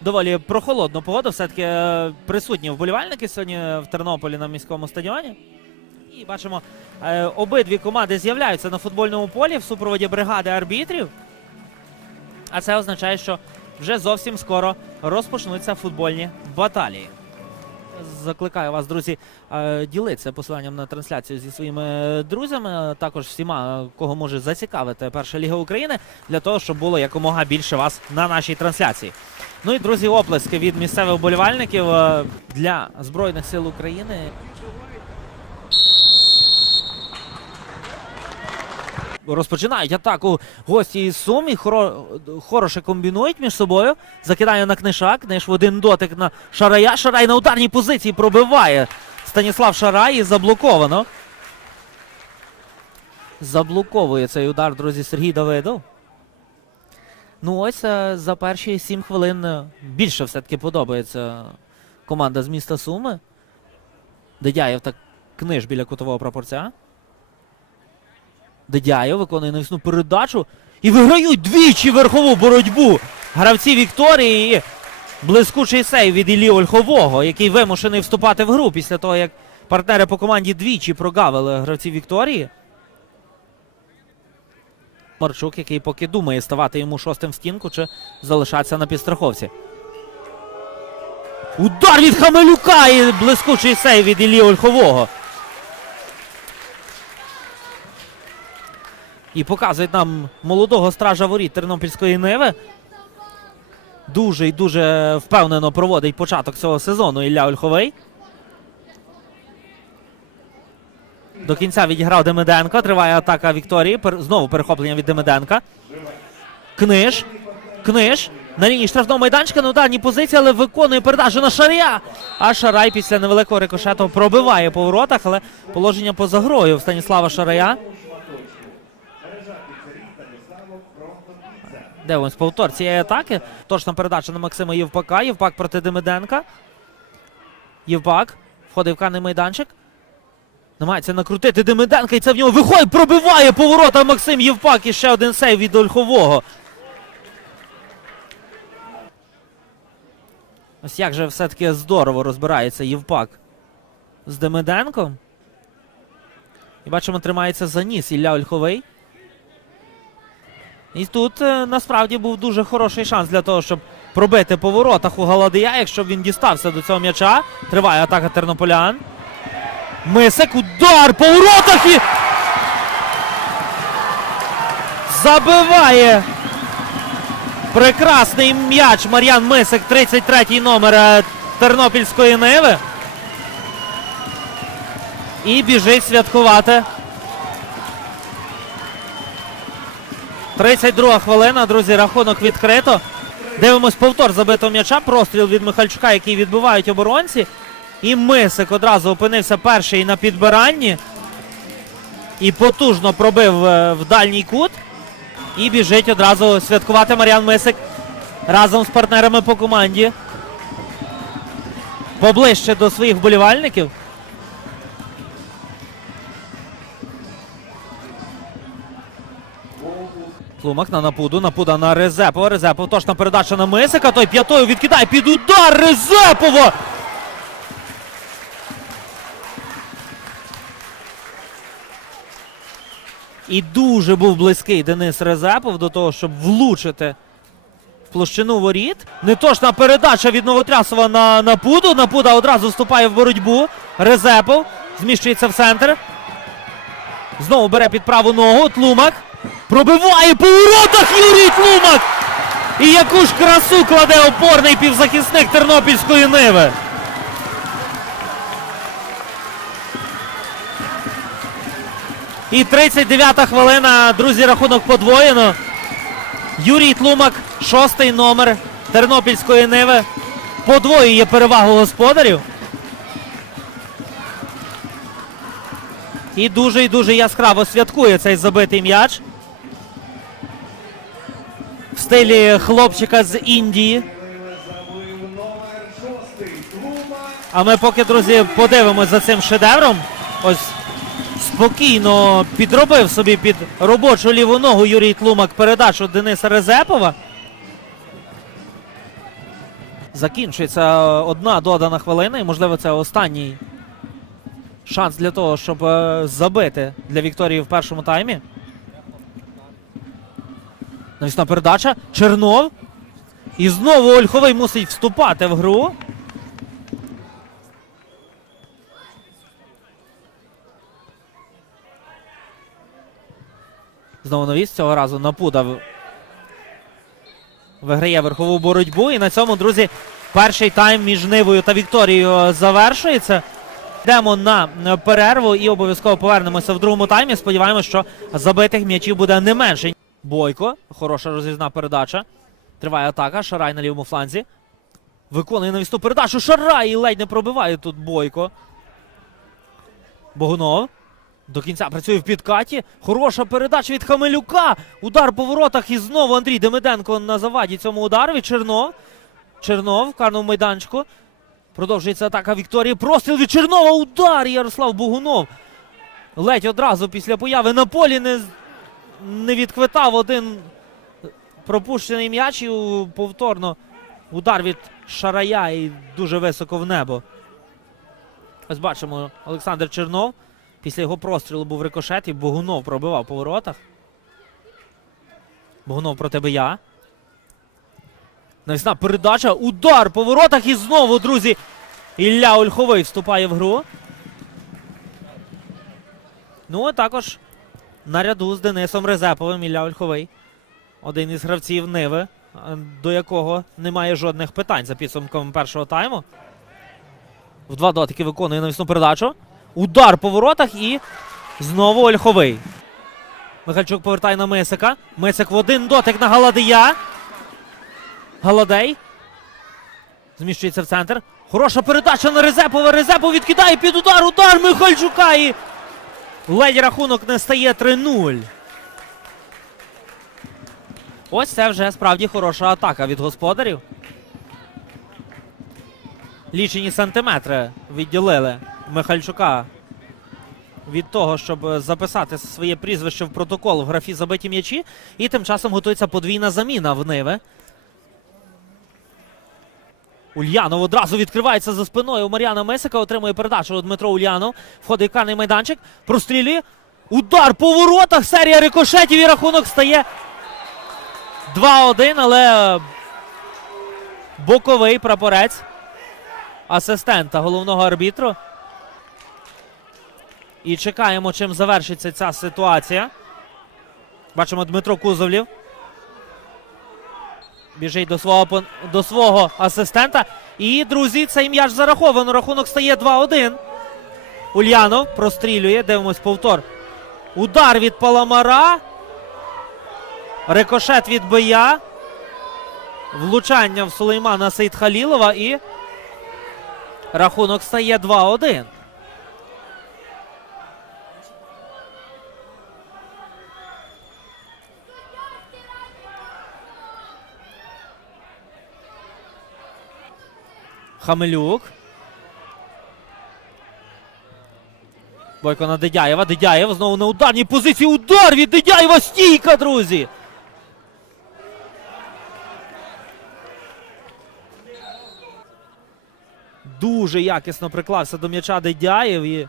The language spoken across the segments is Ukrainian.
доволі прохолодну погоду, все-таки е, присутні вболівальники сьогодні в Тернополі на міському стадіоні. І бачимо, е, обидві команди з'являються на футбольному полі в супроводі бригади арбітрів. А це означає, що вже зовсім скоро розпочнуться футбольні баталії. Закликаю вас, друзі, е, ділитися посиланням на трансляцію зі своїми друзями, також всіма, кого може зацікавити перша ліга України, для того, щоб було якомога більше вас на нашій трансляції. Ну і друзі, оплески від місцевих вболівальників е, для Збройних сил України. Розпочинають атаку гості із Сум і хоро... хороше комбінують між собою. Закидає на книжак. Книж в один дотик на Шарая. Шарай на ударній позиції пробиває. Станіслав Шарай і заблоковано. Заблоковує цей удар, друзі, Сергій Давидов. Ну ось е, за перші сім хвилин е, більше все-таки подобається команда з міста Суми. Дедяєв так книж біля кутового прапорця. Дедяєв виконує навісну передачу. І виграють двічі верхову боротьбу. Гравці Вікторії і блискучий сейв від Іллі Ольхового, який вимушений вступати в гру після того, як партнери по команді двічі прогавили гравці Вікторії. Марчук, який поки думає ставати йому шостим в стінку чи залишатися на підстраховці. Удар від Хамелюка і блискучий сейв від Іллі Ольхового. І показують нам молодого стража воріт Тернопільської Ниви. Дуже і дуже впевнено проводить початок цього сезону Ілля Ольховий. До кінця відіграв Демиденко. Триває атака Вікторії. Знову перехоплення від Демиденка. Книж. Книж. На лінії штрафного майданчика на ударній позиції, але виконує передачу на Шаря. А Шарай після невеликого рикошету пробиває по воротах, але положення поза грою в Станіслава Шарая. Дивимось повтор цієї атаки. Точна передача на Максима Євпака. Євпак проти Демиденка. Євпак входить в каний майданчик. Намагається накрутити Демиденка, і це в нього виходить, пробиває поворота Максим Євпак і ще один сейв від Ольхового. Ось як же все-таки здорово розбирається Євпак з Демиденком. І бачимо, тримається за ніс Ілля Ольховий. І тут е, насправді був дуже хороший шанс для того, щоб пробити по воротах у Галадія, якщо б він дістався до цього м'яча. Триває атака тернополян. Мисик, удар по воротах і. Забиває. Прекрасний м'яч Мар'ян Мисик, 33-й номер е, Тернопільської Ниви. І біжить святкувати. 32 хвилина, друзі, рахунок відкрито. Дивимось повтор забитого м'яча. Простріл від Михальчука, який відбивають оборонці. І Мисик одразу опинився перший на підбиранні. І потужно пробив е, в дальній кут. І біжить одразу святкувати Мар'ян Мисик разом з партнерами по команді. Поближче до своїх вболівальників. Тлумак на напуду, напуда на Резепова. Резепов точна передача на Мисика. Той п'ятою відкидає під удар Резепова. І дуже був близький Денис Резепов до того, щоб влучити в площину воріт. Неточна передача від Новотрясова на Напуду. Напуда одразу вступає в боротьбу. Резепов зміщується в центр. Знову бере під праву ногу. Тлумак. Пробиває по воротах Юрій Тлумак. І яку ж красу кладе опорний півзахисник Тернопільської Ниви. І 39-та хвилина, друзі, рахунок подвоєно. Юрій Тлумак, шостий номер Тернопільської Ниви. Подвоює перевагу господарів. І дуже і дуже яскраво святкує цей забитий м'яч. Стилі хлопчика з Індії. А ми поки, друзі, подивимось за цим шедевром. Ось спокійно підробив собі під робочу ліву ногу Юрій Тлумак передачу Дениса Резепова. Закінчується одна додана хвилина, і можливо це останній шанс для того, щоб е, забити для Вікторії в першому таймі. Навісна передача. Чернов. І знову Ольховий мусить вступати в гру. Знову навіс цього разу напудав. Виграє верхову боротьбу. І на цьому, друзі, перший тайм між Нивою та Вікторією завершується. Йдемо на перерву і обов'язково повернемося в другому таймі. Сподіваємося, що забитих м'ячів буде не менше. Бойко. Хороша розрізна передача. Триває атака. Шарай на лівому фланзі. Виконує навісну передачу. Шарай і ледь не пробиває тут Бойко. Богунов. До кінця працює в підкаті. Хороша передача від Хамелюка. Удар по воротах. І знову Андрій Демиденко на заваді цьому ударові. Чернов. Чернов в карному майданчику. Продовжується атака Вікторії. Простріл від Чернова. Удар. Ярослав Богунов. Ледь одразу після появи на полі не, не відквитав один пропущений м'яч і повторно удар від Шарая і дуже високо в небо. Ось бачимо Олександр Чернов. Після його прострілу був рикошет і Богунов пробивав по воротах. Богунов про тебе я. Навісна передача. Удар по воротах і знову, друзі. Ілля Ольховий вступає в гру. Ну, а також наряду з Денисом Резеповим Ілля Ольховий. Один із гравців Ниви, е, до якого немає жодних питань за підсумком першого тайму. В два дотики виконує навісну передачу. Удар по воротах і знову Ольховий. Михальчук повертає на Мисика. Мисик в один дотик на Галадия. Галадей. Зміщується в центр. Хороша передача на Резепова. Резепов відкидає під удар. Удар Михальчука. І ледь рахунок не стає 3-0. Ось це вже справді хороша атака від господарів. Лічені сантиметри відділили Михальчука від того, щоб записати своє прізвище в протокол в графі забиті м'ячі. І тим часом готується подвійна заміна в Ниви. Ульянов одразу відкривається за спиною у Мар'яна Мисика, отримує передачу Дмитро Ульянов. Входить в карний майданчик, прострілює. Удар по воротах, серія рикошетів і рахунок стає 2-1, але боковий прапорець асистента головного арбітру. І чекаємо, чим завершиться ця ситуація. Бачимо Дмитро Кузовлів. Біжить до свого, до свого асистента. І, друзі, цей м'яч зараховано. Рахунок стає 2-1. Ульянов прострілює. Дивимось повтор. Удар від Паламара. Рикошет від Бия. Влучання в Сулеймана Сейдхалілова і рахунок стає 2-1. Хамелюк. Бойко на Дедяєва. Дедяєв знову на ударній позиції. Удар від Дедяєва. Стійка, друзі. Дуже якісно приклався до м'яча Дедяєв і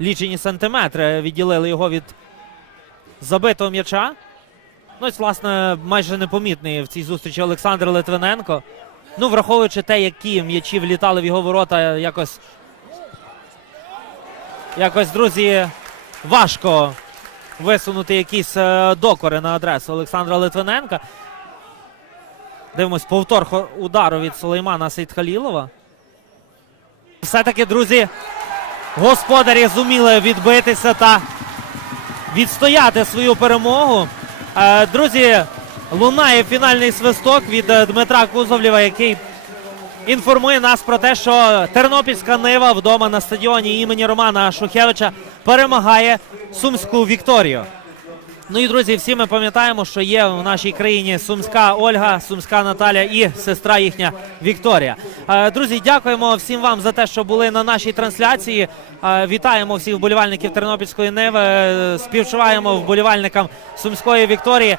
лічені сантиметри відділили його від забитого м'яча. Ну, ось, власне, майже непомітний в цій зустрічі Олександр Литвиненко. Ну, враховуючи те, які м'ячі влітали в його ворота, якось. Якось, друзі, важко висунути якісь е, докори на адресу Олександра Литвиненка. Дивимось повтор удару від Сулеймана Сейдхалілова. Все-таки, друзі, господарі зуміли відбитися та відстояти свою перемогу. Е, Друзі, лунає фінальний свисток від е, Дмитра Кузовлєва, який інформує нас про те, що Тернопільська Нива вдома на стадіоні імені Романа Шухевича перемагає Сумську Вікторію. Ну і друзі, всі ми пам'ятаємо, що є в нашій країні Сумська Ольга, Сумська Наталя і сестра їхня Вікторія. Е, Друзі, дякуємо всім вам за те, що були на нашій трансляції. Е, Вітаємо всіх вболівальників Тернопільської Ниви. Співчуваємо вболівальникам Сумської Вікторії.